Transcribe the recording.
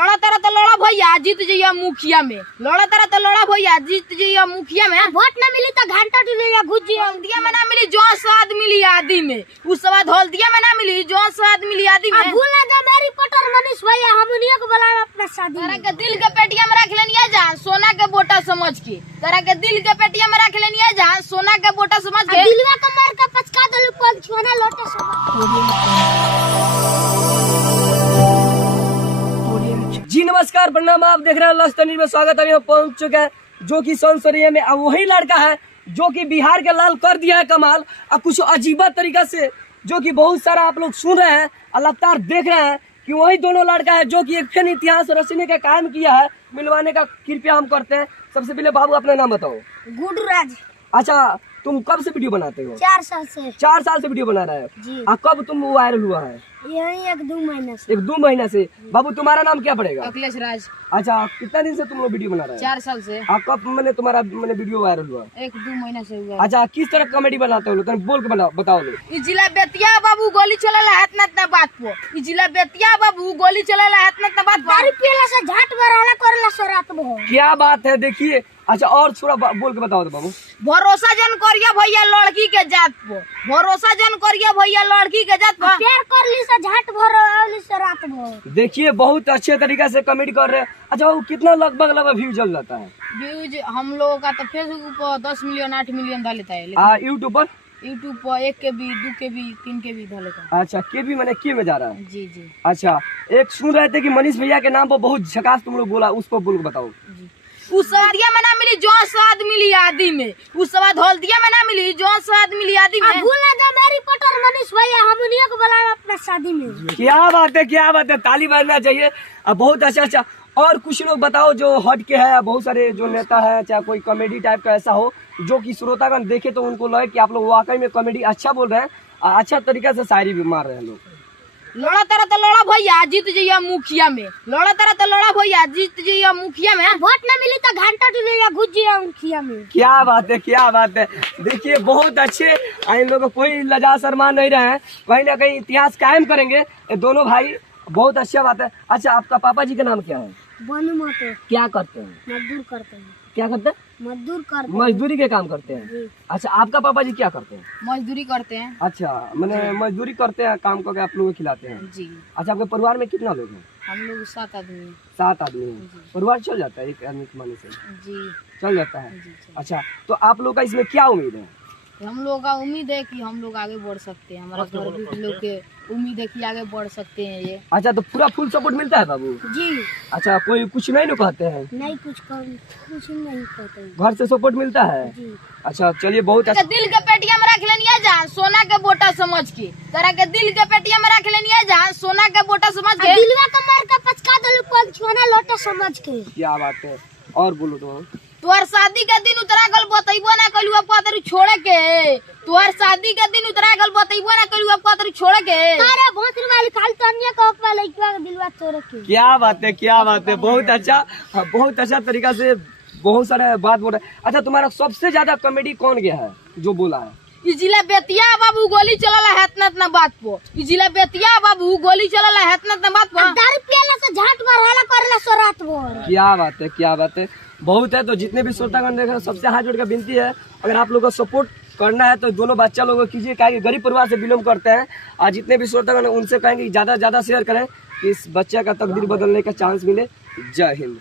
लड़ा तारा तो लड़ा भैया जीत जाइए मुखिया में, लड़ा तारा तो लड़ा भैया जीत जाइए मुखिया में। वोट न मिली तो घंटा टूटेगा घुस हल्दिया में ना मिली जो स्वाद मिली आदि में, उस स्वाद हल्दिया में ना मिली जो स्वाद मिली आदि में। भूल ना जा मेरी पटर मनीष भैया, हम उन्हीं को बुलाए अपना शादी तारा के दिल के पेटिया में रख लेनी जा सोना के बोटा समझ के, तारा के दिल के पेटिया में रख लेनी जा सोना के बोटा समझ के। दिलवा का मार के पचका दलु पल छोना लोटे जी नमस्कार, प्रणाम। आप देख रहे हैं लस्ट न्यूज़ में स्वागत है। हम पहुंच चुके हैं जो कि संसदीय में वही लड़का है जो कि बिहार के लाल कर दिया है कमाल, और कुछ अजीबा तरीका से जो कि बहुत सारा आप लोग सुन रहे हैं और लगातार देख रहे हैं कि वही दोनों लड़का है जो कि एक फिर इतिहास रचने का काम किया है, मिलवाने का कृपया हम करते हैं। सबसे पहले बाबू अपना नाम बताओ। गुडू राज। अच्छा, तुम कब से वीडियो बनाते हो? 4 साल से। 4 साल से वीडियो बना रहा है जी। कब तुम वायरल हुआ है? यही 1-2 महीने से। 1-2 महीना से। बाबू तुम्हारा नाम क्या पड़ेगा? अखिलेश राज। अच्छा, कितना दिन से तुम लोग वीडियो बना रहे हैं? 4 साल से। कब मैंने तुम्हारा वीडियो वायरल हुआ? 1-2 महीना से हुआ। अच्छा, किस तरह कॉमेडी बनाते हो लोग? बोल के बताओ लोग। ई जिला बेतिया बाबू गोली चलेला है इतना बात को, ई जिला बेतिया बाबू गोली चलेला है इतना बात को। दारू पियला से झाट भराला करला सरात में। क्या बात है, देखिए। अच्छा, और थोड़ा बोल के बताओ तो बाबू। भरोसा जन करिए भैया लड़की के जात को, भरोसा जन करिए भैया लड़की के जात को। प्यार करली से झाट भराली सरात में। देखिए, बहुत अच्छे तरीके से कॉमेडी कर रहे हैं। अच्छा बाबू, कितना लगभग व्यू चल जाता है? व्यूज हम लोगों का तो फेसबुक पर 10 मिलियन 8 मिलियन धा लेता है, यूट्यूब पर? यूट्यूब पर 1 के भी 2 के भी 3 के भी धा लेता है। अच्छा, के भी मैंने के में जा रहा है? जी जी। अच्छा, एक सुन रहे थे कि मनीष भैया के नाम पर बहुत झकास तुम लोग बोला, उसको बोल के बताओ। जी। उस स्वादिया में ना मिली जो स्वाद मिली आदि में, उस स्वाद हल्दिया में ना मिली जो स्वाद मिली आदि में। भूल ना जा मेरी पटर मनीष भैया, हम उन्हीं को बुलाए अपना शादी में। क्या बात है, क्या बात है, ताली बजना चाहिए। बहुत अच्छा। और कुछ लोग बताओ जो हट के है, बहुत सारे जो नेता है, चाहे कोई कॉमेडी टाइप का ऐसा हो जो कि श्रोतागण देखे तो उनको लगे कि आप लोग वाकई में कॉमेडी अच्छा बोल रहे हैं, अच्छा तरीके से शायरी भी मार रहे हैं लोग। लड़ा तारा तो लड़ा भैया जीत जाइए मुखिया में, लड़ा तारा तो लड़ा भैया जीत जाइए मुखिया में। वोट न मिली तो घंटा टूटेगा घुस जाइए मुखिया में। क्या बात है, क्या बात है। देखिए, बहुत अच्छे। इन लोगों को कोई लजा शर्मा नहीं रहे हैं, कहीं ना कहीं इतिहास कायम करेंगे ये दोनों भाई। बहुत अच्छा बात है। अच्छा, आपका पापा जी का नाम क्या है? बनू मतो। क्या करते हैं? मजदूर करते हैं। क्या करते हैं? मजदूर करते हैं। मजदूरी के काम करते हैं। जी। अच्छा, आपका पापा जी क्या करते हैं? मजदूरी करते हैं। अच्छा, मैंने मजदूरी करते हैं, काम करके आप लोगों को खिलाते हैं। जी। अच्छा, आपके परिवार में कितना लोग हैं? हम लोग 7 आदमी हैं। 7 आदमी हैं। जी। परिवार चल जाता है एक आदमी कमाने से? जी चल जाता है। जी। चलो। अच्छा, तो आप लोग का इसमें क्या उम्मीद है? हम लोग का उम्मीद है कि हम लोग आगे बढ़ सकते हैं, हमारा घर भी लोग के उम्मीद है कि आगे बढ़ सकते हैं ये। अच्छा, तो पूरा फुल सपोर्ट मिलता है बाबू? जी। अच्छा, कोई कुछ नहीं ना कहते हैं? नहीं कुछ नहीं करते हैं। घर से सपोर्ट मिलता है? जी। अच्छा, चलिए, बहुत अच्छा। दिल के पेटिया में रख लेनी जा सोना के बोटा समझ के, तरह के दिल के पेटिया में रख लेनी जा सोना के बोटा समझ के। दिलवा का मार के पचका दलु पल छोना लोटे समझ के। क्या बात है, और बोलो तो। तुहर शादी के दिन उतरा गल बतैबो ना कलू अब तेरी छोड़े के, तुहर शादी के दिन उतरा गल बतैबो ना कलू अब तेरी छोड़े के। अरे भोसरी वाली खाली तन्या का हक वाला इकवा का दिलवा तोड़ के। क्या बात है, क्या बात है, बहुत अच्छा। बहुत अच्छा तरीका से बहुत सारे बात बोल रहे हैं। अच्छा, तुम्हारा सबसे ज्यादा कॉमेडी कौन गया है जो बोला है? ई जिला बेतिया बाबू गोली चलला है इतना बात को, ई जिला बेतिया बाबू गोली चलला है इतना बात को। दारू पियला से झाट भराला करला सरात में। क्या बात है, क्या बात है, बहुत है। तो जितने भी श्रोतागण देख रहे हैं, सबसे हाथ जोड़ के विनती है, अगर आप लोगों को सपोर्ट करना है तो दोनों बच्चा लोगों को कीजिए, क्या गरीब परिवार से बिलोंग करते हैं। और जितने भी श्रोतागण उनसे कहेंगे ज्यादा से ज्यादा शेयर करें कि इस बच्चे का तकदीर बदलने का चांस मिले। जय हिंद।